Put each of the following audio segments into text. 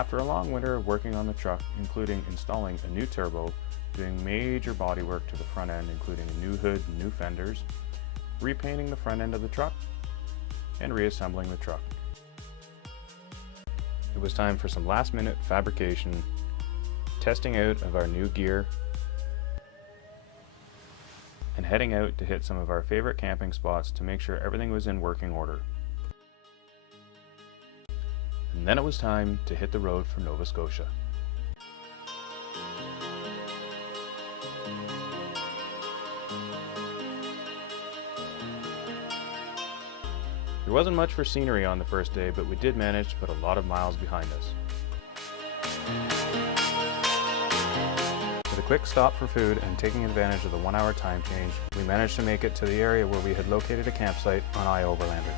After a long winter of working on the truck, including installing a new turbo, doing major bodywork to the front end including a new hood and new fenders, repainting the front end of the truck, and reassembling the truck. It was time for some last-minute fabrication, testing out of our new gear, and heading out to hit some of our favorite camping spots to make sure everything was in working order. And then it was time to hit the road for Nova Scotia. There wasn't much for scenery on the first day, but we did manage to put a lot of miles behind us. With a quick stop for food and taking advantage of the 1-hour time change, we managed to make it to the area where we had located a campsite on Overlander.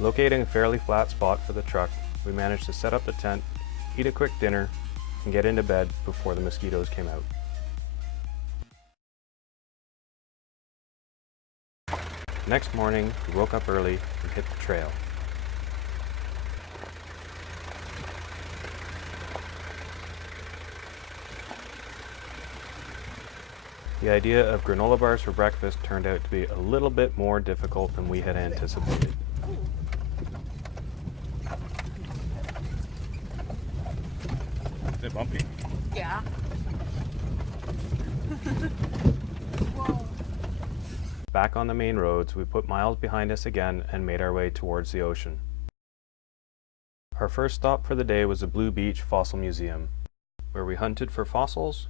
Locating a fairly flat spot for the truck, we managed to set up the tent, eat a quick dinner, and get into bed before the mosquitoes came out. Next morning, we woke up early and hit the trail. The idea of granola bars for breakfast turned out to be a little bit more difficult than we had anticipated. Is it bumpy? Yeah. Whoa. Back on the main roads, we put miles behind us again and made our way towards the ocean. Our first stop for the day was the Blue Beach Fossil Museum, where we hunted for fossils,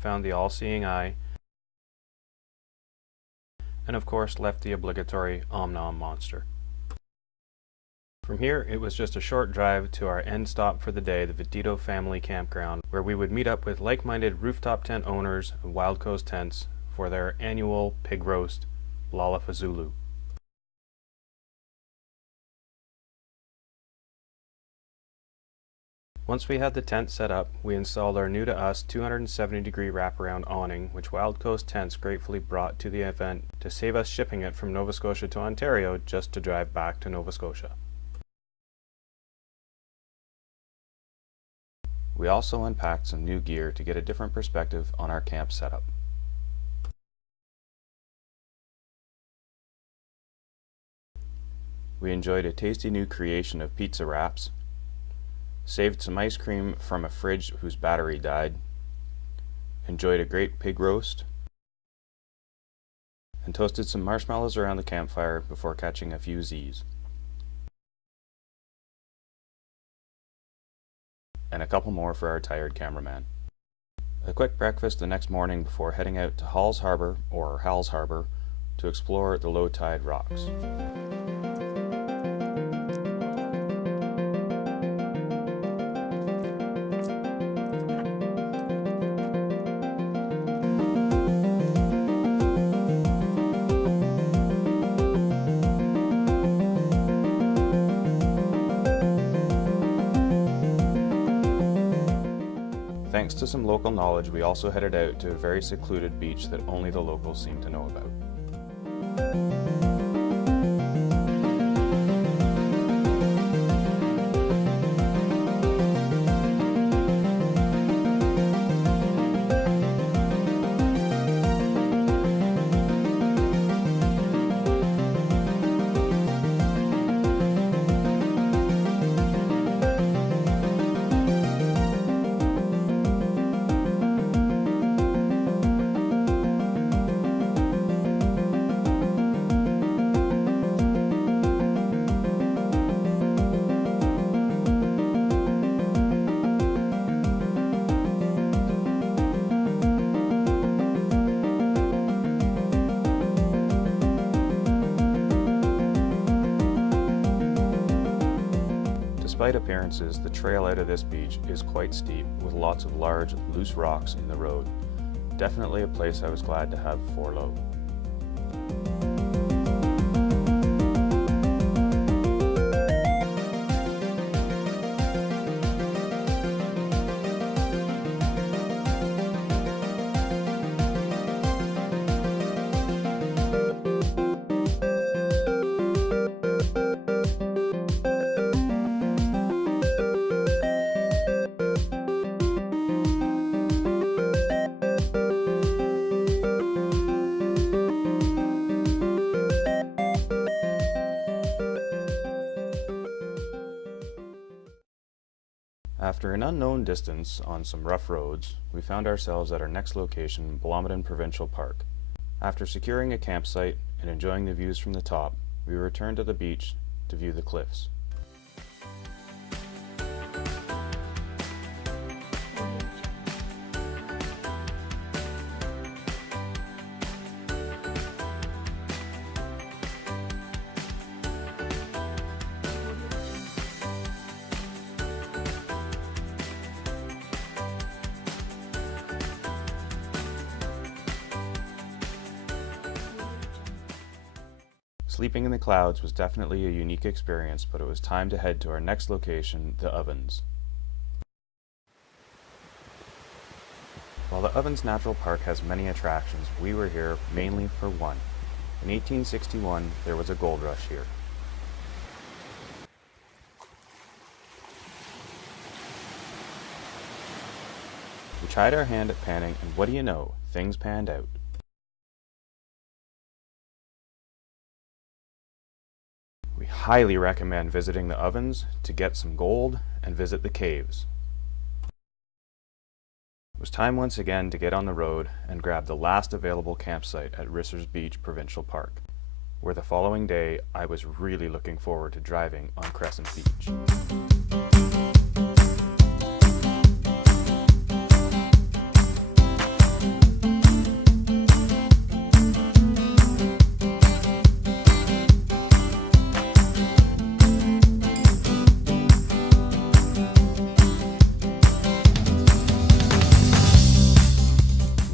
found the all-seeing eye, and of course left the obligatory Om-Nom monster. From here, it was just a short drive to our end stop for the day, the Vitito Family Campground, where we would meet up with like-minded rooftop tent owners of Wild Coast Tents for their annual pig roast, Lollapalooza. Once we had the tent set up, we installed our new to us 270-degree wraparound awning, which Wild Coast Tents gratefully brought to the event to save us shipping it from Nova Scotia to Ontario just to drive back to Nova Scotia. We also unpacked some new gear to get a different perspective on our camp setup. We enjoyed a tasty new creation of pizza wraps, saved some ice cream from a fridge whose battery died, enjoyed a great pig roast, and toasted some marshmallows around the campfire before catching a few Z's. And a couple more for our tired cameraman. A quick breakfast the next morning before heading out to Halls Harbour, or Hal's Harbour, to explore the low tide rocks. Thanks to some local knowledge, we also headed out to a very secluded beach that only the locals seem to know about. Despite appearances, the trail out of this beach is quite steep with lots of large, loose rocks in the road. Definitely a place I was glad to have 4Low. After an unknown distance on some rough roads, we found ourselves at our next location, Provincial Park. After securing a campsite and enjoying the views from the top, we returned to the beach to view the cliffs. Sleeping in the clouds was definitely a unique experience, but it was time to head to our next location, the Ovens. While the Ovens Natural Park has many attractions, we were here mainly for one. In 1861, there was a gold rush here. We tried our hand at panning, and what do you know, things panned out. We highly recommend visiting the Ovens to get some gold and visit the caves. It was time once again to get on the road and grab the last available campsite at Rissers Beach Provincial Park, where the following day I was really looking forward to driving on Crescent Beach.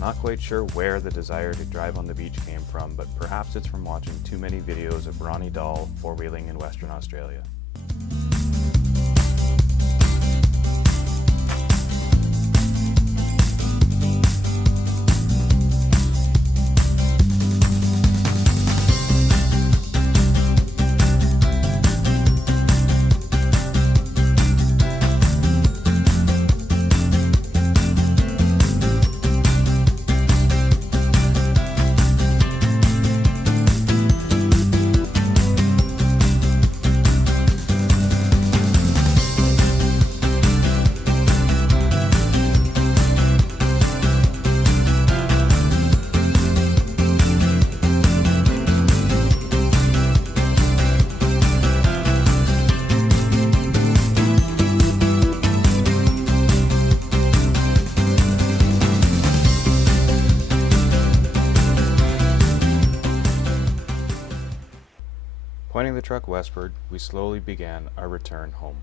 Not quite sure where the desire to drive on the beach came from, but perhaps it's from watching too many videos of Ronnie Dahl four-wheeling in Western Australia. Pointing the truck westward, we slowly began our return home.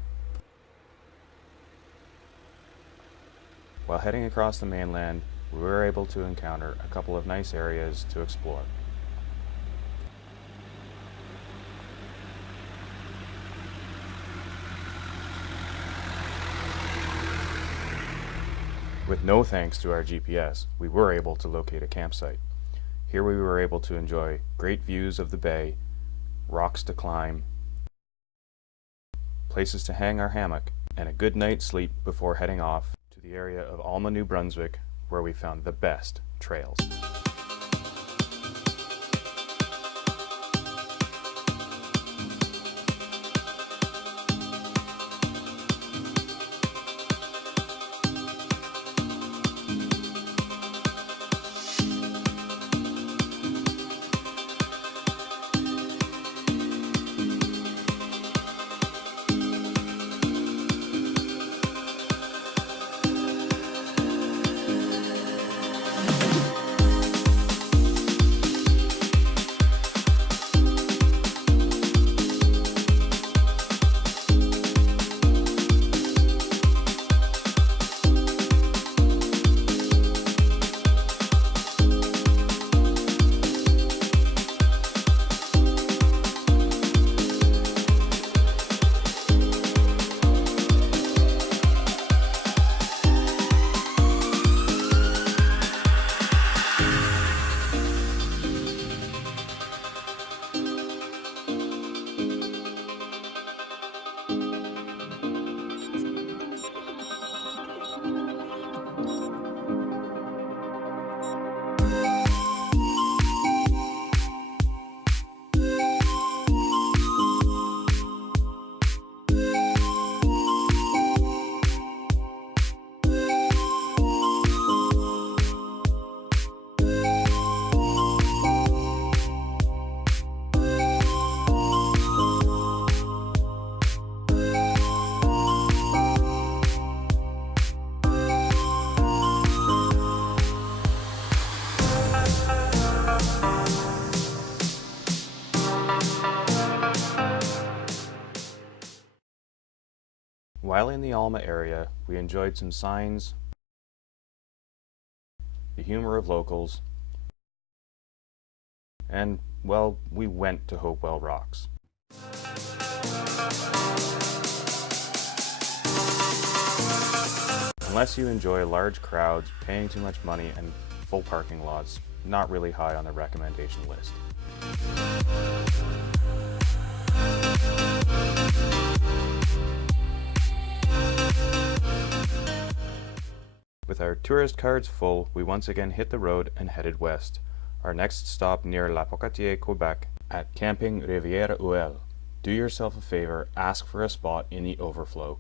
While heading across the mainland, we were able to encounter a couple of nice areas to explore. With no thanks to our GPS, we were able to locate a campsite. Here we were able to enjoy great views of the bay, rocks to climb, places to hang our hammock, and a good night's sleep before heading off to the area of Alma, New Brunswick, where we found the best trails. While in the Alma area, we enjoyed some signs, the humor of locals, and, well, we went to Hopewell Rocks. Unless you enjoy large crowds, paying too much money, and full parking lots, not really high on the recommendation list. With our tourist cards full, we once again hit the road and headed west. Our next stop near La Pocatier, Quebec, at Camping Rivière Ouelle. Do yourself a favor, ask for a spot in the overflow.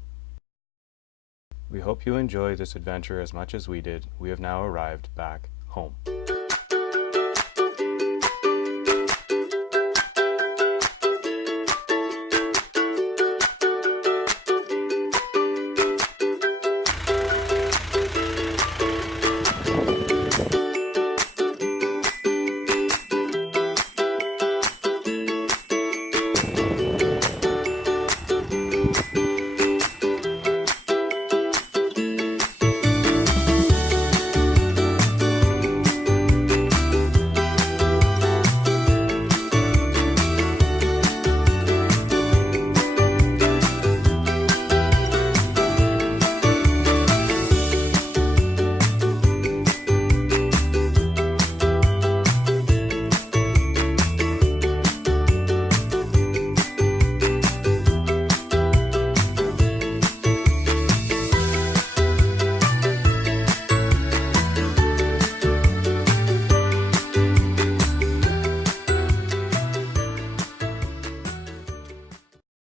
We hope you enjoy this adventure as much as we did. We have now arrived back home.